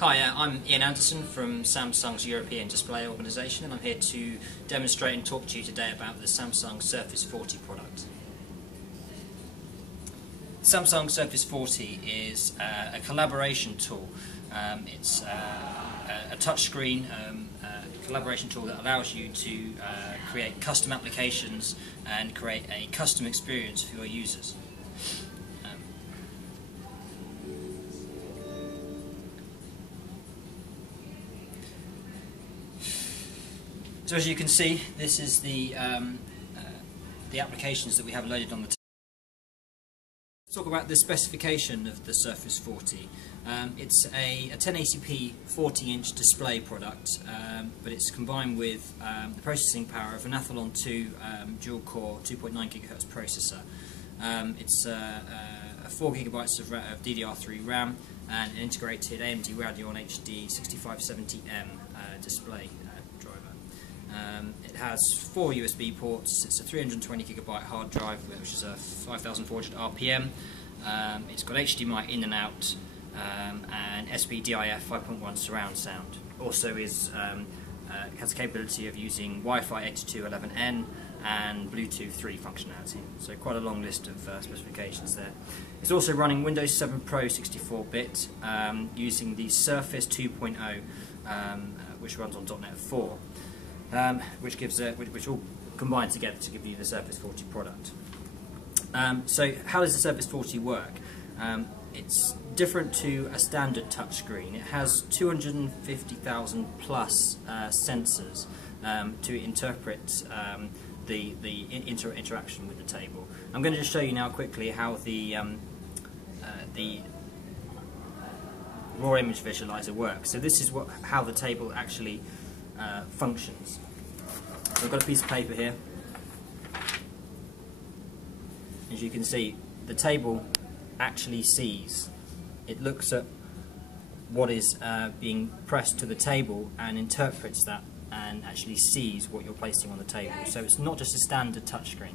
Hi, I'm Ian Anderson from Samsung's European Display Organisation, and I'm here to demonstrate and talk to you today about the Samsung Surface 40 product. Samsung Surface 40 is a collaboration tool. It's a touchscreen collaboration tool that allows you to create custom applications and create a custom experience for your users. So as you can see, this is the applications that we have loaded on the table. Let's talk about the specification of the Surface 40. It's a 1080p 40-inch display product, but it's combined with the processing power of an Athlon 2 dual-core 2.9 GHz processor. It's 4 GB of DDR3 RAM and an integrated AMD Radeon HD 6570M display driver. It has 4 USB ports. It's a 320 GB hard drive, which is a 5400 RPM. It's got HDMI in and out, and SPDIF 5.1 surround sound. Also has the capability of using Wi-Fi 802.11n and Bluetooth 3 functionality. So quite a long list of specifications there. It's also running Windows 7 Pro 64-bit using the Surface 2.0, which runs on .NET 4. Which all combine together to give you the Surface 40 product. So how does the Surface 40 work? It's different to a standard touchscreen. It has 250,000 plus sensors to interpret the interaction with the table. I'm going to just show you now quickly how the raw image visualizer works. So this is how the table actually functions. So I've got a piece of paper here. As you can see, the table actually sees. It looks at what is being pressed to the table and interprets that and actually sees what you're placing on the table. So it's not just a standard touchscreen.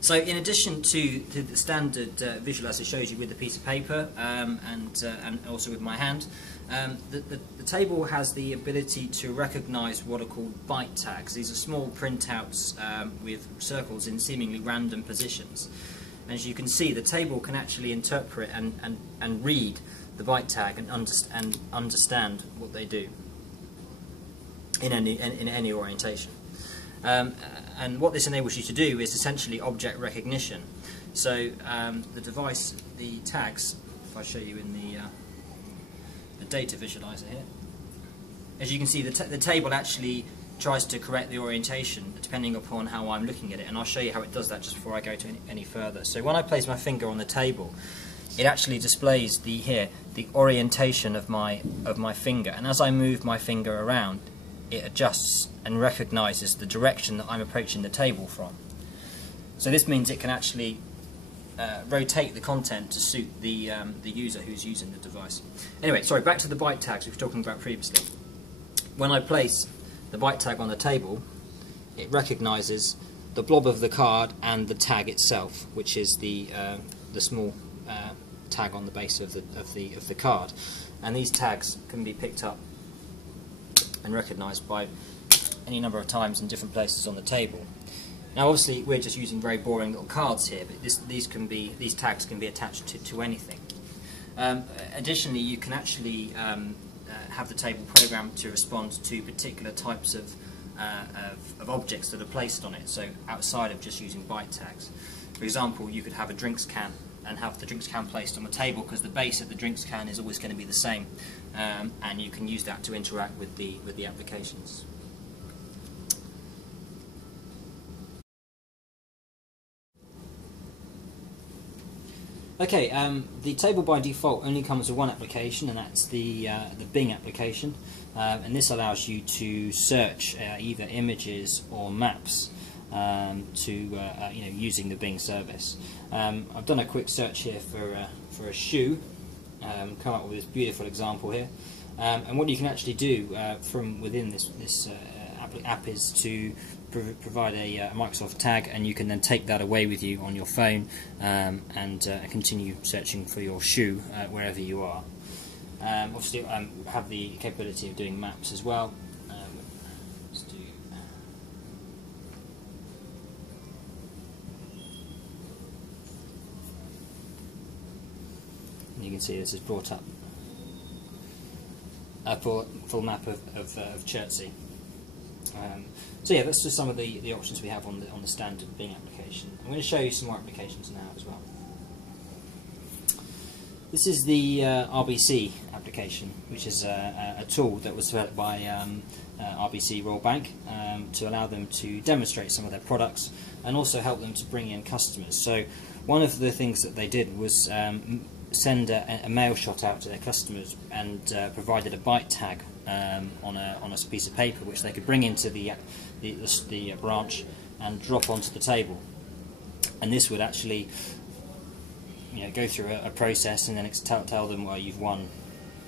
So in addition to the standard visualizer shows you with a piece of paper and also with my hand, the table has the ability to recognise what are called byte tags. These are small printouts with circles in seemingly random positions. And as you can see, the table can actually interpret and read the byte tag and understand what they do in any orientation. And what this enables you to do is essentially object recognition. So the device, the tags, if I show you in the data visualizer here, as you can see, the table actually tries to correct the orientation depending upon how I'm looking at it, and I'll show you how it does that just before I go to any further. So when I place my finger on the table, it actually displays the orientation of my finger, and as I move my finger around, it adjusts and recognises the direction that I'm approaching the table from. So this means it can actually rotate the content to suit the user who's using the device. Anyway, sorry, back to the byte tags we were talking about previously. When I place the byte tag on the table, it recognises the blob of the card and the tag itself, which is the small tag on the base of the card. And these tags can be picked up and recognised by any number of times in different places on the table. Now obviously we're just using very boring little cards here, but these tags can be attached to anything. Additionally, you can actually have the table programmed to respond to particular types of objects that are placed on it, so outside of just using byte tags. For example, you could have a drinks can and have the drinks can placed on the table because the base of the drinks can is always going to be the same, and you can use that to interact with the applications. Okay, the table by default only comes with one application, and that's the Bing application, and this allows you to search either images or maps using the Bing service. I've done a quick search here for a shoe, come up with this beautiful example here, and what you can actually do from within this app is to provide a Microsoft tag, and you can then take that away with you on your phone and continue searching for your shoe wherever you are. Obviously, have the capability of doing maps as well. Let's do. You can see this is brought up a full map of Chertsey. So yeah, that's just some of the options we have on the standard Bing application. I'm going to show you some more applications now as well. This is the RBC application, which is a tool that was developed by RBC Royal Bank to allow them to demonstrate some of their products and also help them to bring in customers. So one of the things that they did was send a mail shot out to their customers and provided a byte tag on a piece of paper which they could bring into the branch and drop onto the table, and this would actually go through a process, and then it's tell them, well, you've won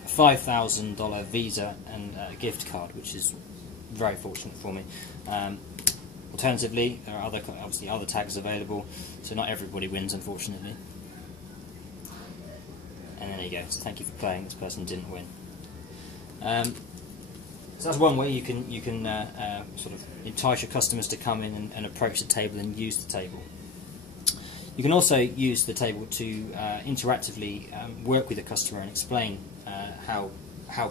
a $5,000 Visa and a gift card, which is very fortunate for me. Alternatively, there are obviously other tags available, so not everybody wins, unfortunately. And then there you go. So thank you for playing. This person didn't win. So that's one way you can sort of entice your customers to come in and approach the table and use the table. You can also use the table to interactively work with the customer and explain how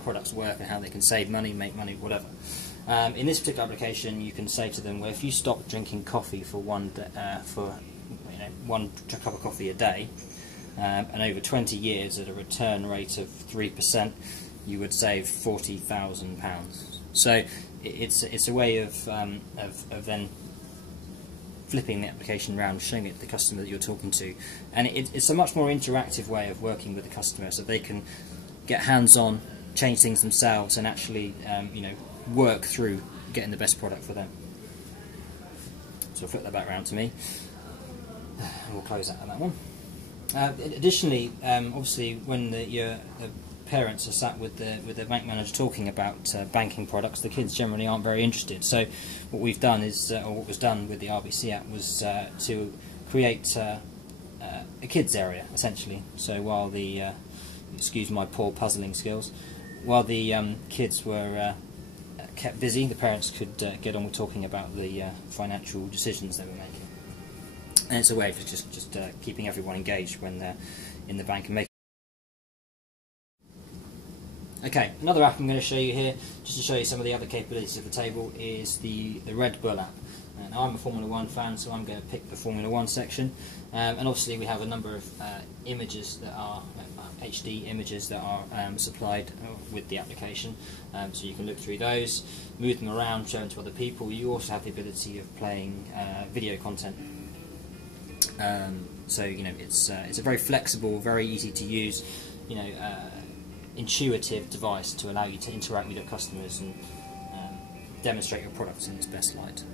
products work and how they can save money, make money, whatever. In this particular application, you can say to them, well, if you stop drinking coffee for one cup of coffee a day, and over 20 years at a return rate of 3%, you would save £40,000. So it's a way of then flipping the application around, showing it to the customer that you're talking to, and it's a much more interactive way of working with the customer, so they can get hands-on, change things themselves, and actually work through getting the best product for them. So I'll flip that back around to me, and we'll close out on that one. Additionally, obviously, when the parents are sat with the bank manager talking about banking products, the kids generally aren't very interested. So what we've done is, or what was done with the RBC app, was to create a kids area, essentially. So while the, excuse my poor puzzling skills, while the kids were kept busy, the parents could get on with talking about the financial decisions they were making. And it's a way of just keeping everyone engaged when they're in the bank and making. Okay, another app I'm going to show you here, just to show you some of the other capabilities of the table, is the Red Bull app. And I'm a Formula 1 fan, so I'm going to pick the Formula 1 section. And obviously we have a number of images that are HD images that are supplied with the application, so you can look through those, move them around, show them to other people. You also have the ability of playing video content. So it's a very flexible, very easy to use, intuitive device to allow you to interact with your customers and demonstrate your products in its best light.